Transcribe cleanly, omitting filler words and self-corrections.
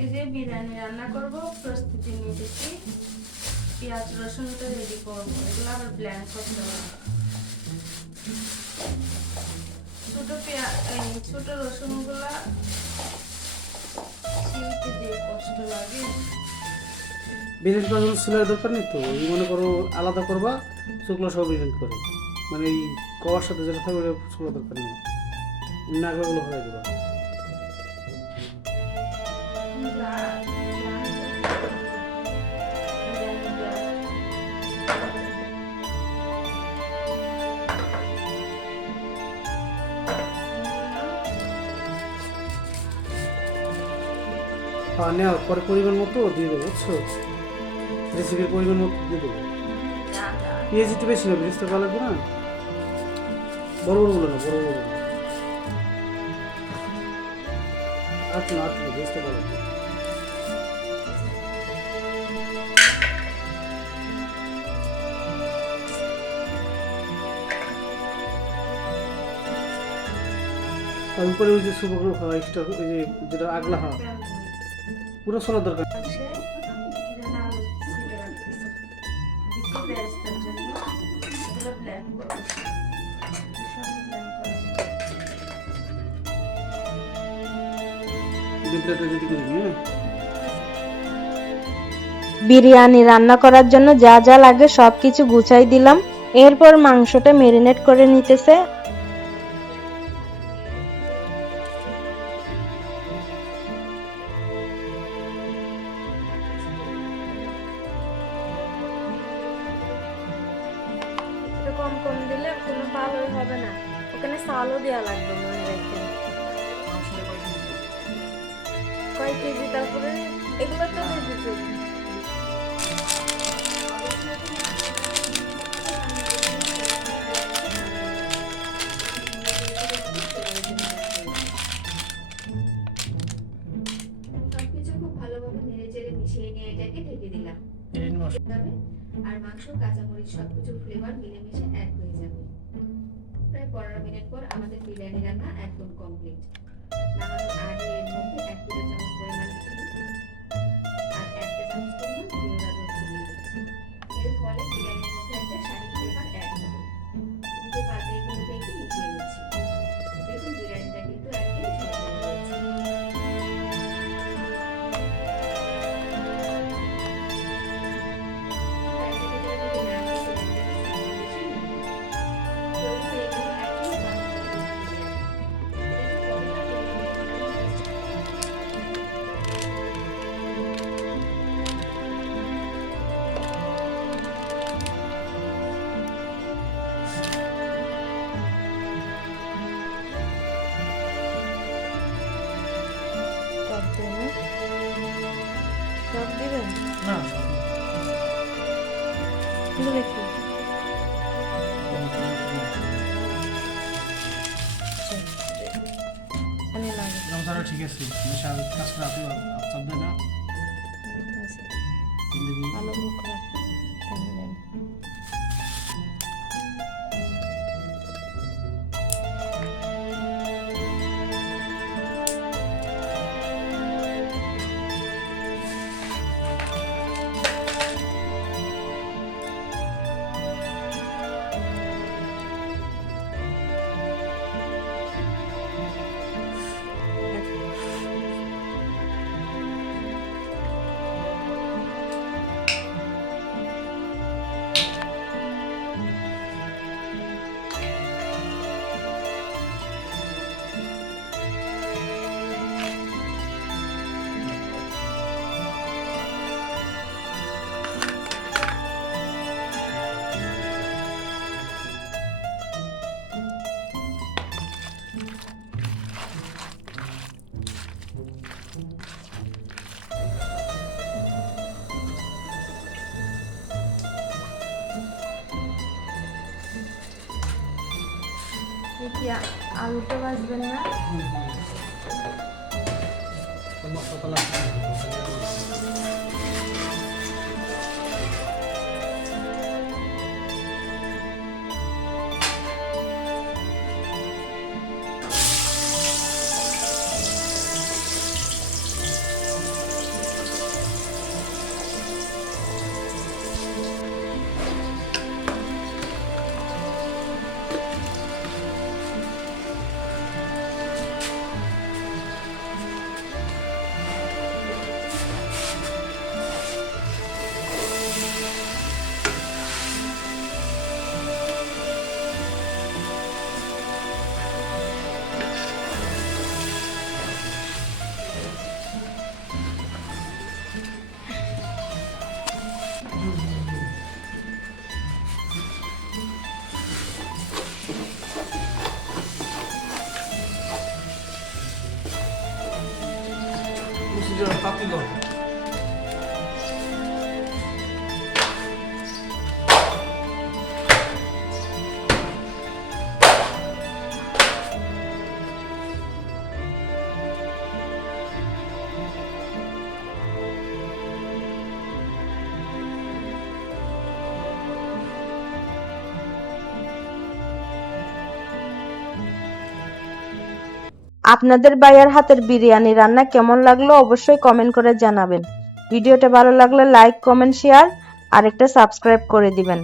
এই যে বিরিয়ানি রান্না করব, প্রস্তুতি নিয়েছি। পেঁয়াজ রসুনটা রেডি করবো, এগুলো আবার ব্লেন্ড করতে হবে। ছোট রসুনগুলা ছিলতে যে কষ্ট লাগে। বিরিয়ানি করার জন্য সিলার দরকার নেই তো, এই মনে করো আলাদা করবা, শুকনো সব বিরিয়ানি করে, মানে এই কওয়ার সাথে যেটা থাকবে ওটা শুকনো দরকার নেই, নাগরাগুলো হয়ে দেবা। নেওয়ার পরে পরিমাণ মতো দিয়ে দেবো, বুঝছো? রেসিপির পরিমাণ মতো দিয়ে দেবো। পেঁয়াজ একটু বেশি নেবে, বুঝতে ভালো লাগবে না, বড় বড় বলো না, বড় বড় বলো, আটলো বুঝতে ভালো লাগবে। তার উপরে ওই যে সুপার এক্সট্রা ওই যে যেটা আগলা হয় পুরো সোনার দরকার। বিরিয়ানি রান্না করার জন্য যা যা লাগে সবকিছু গুছাই দিলাম। এরপর মাংসটা ম্যারিনেট করে নিতেছে। কম কম দিলে কোনো ভালোই হবে না, ওখানে চালও দেওয়া লাগবে মনে রাখবেন। কয় কেজি? তারপরে এগুলো তো দিতে আর মাংস কাঁচামরিচ সবকিছু ফ্লেভার মিলেমিশে এক হয়ে যাবে। প্রায় 15 মিনিট পর আমাদের বিরিয়ানি রান্না একদম কমপ্লিট। নামানোর আগে এর মধ্যে 1 টেবিল চামচ পরিমাণ ঘি আর 1 টেবিল চামচ পরিমাণ জিরা রোস্ট দিয়ে দিচ্ছি। এর ফলে বিরিয়ানির মধ্যে একটা শাহি ফ্লেভার অ্যাড হবে। উল্টে পাল্টে এগুলোকে একটু মিশিয়ে নিচ্ছি। দেখুন বিরিয়ানিটা কিন্তু একদম ঝরঝরে হয়েছে। সব দিবেন না এগুলো কি? আমি লাগে তারা ঠিক আছে, বিশাল কাজটা আপনি চাপবে না, ভালো বুক রাখবেন। কি আলুটা ভাজবেন না? প্রসিজার তাঁতি দাও। আপনাদের ভাইয়ার হাতের বিরিয়ানি রান্না কেমন লাগলো অবশ্যই কমেন্ট করে জানাবেন। ভিডিওটা ভালো লাগলে লাইক, কমেন্ট, শেয়ার আর একটা সাবস্ক্রাইব করে দিবেন।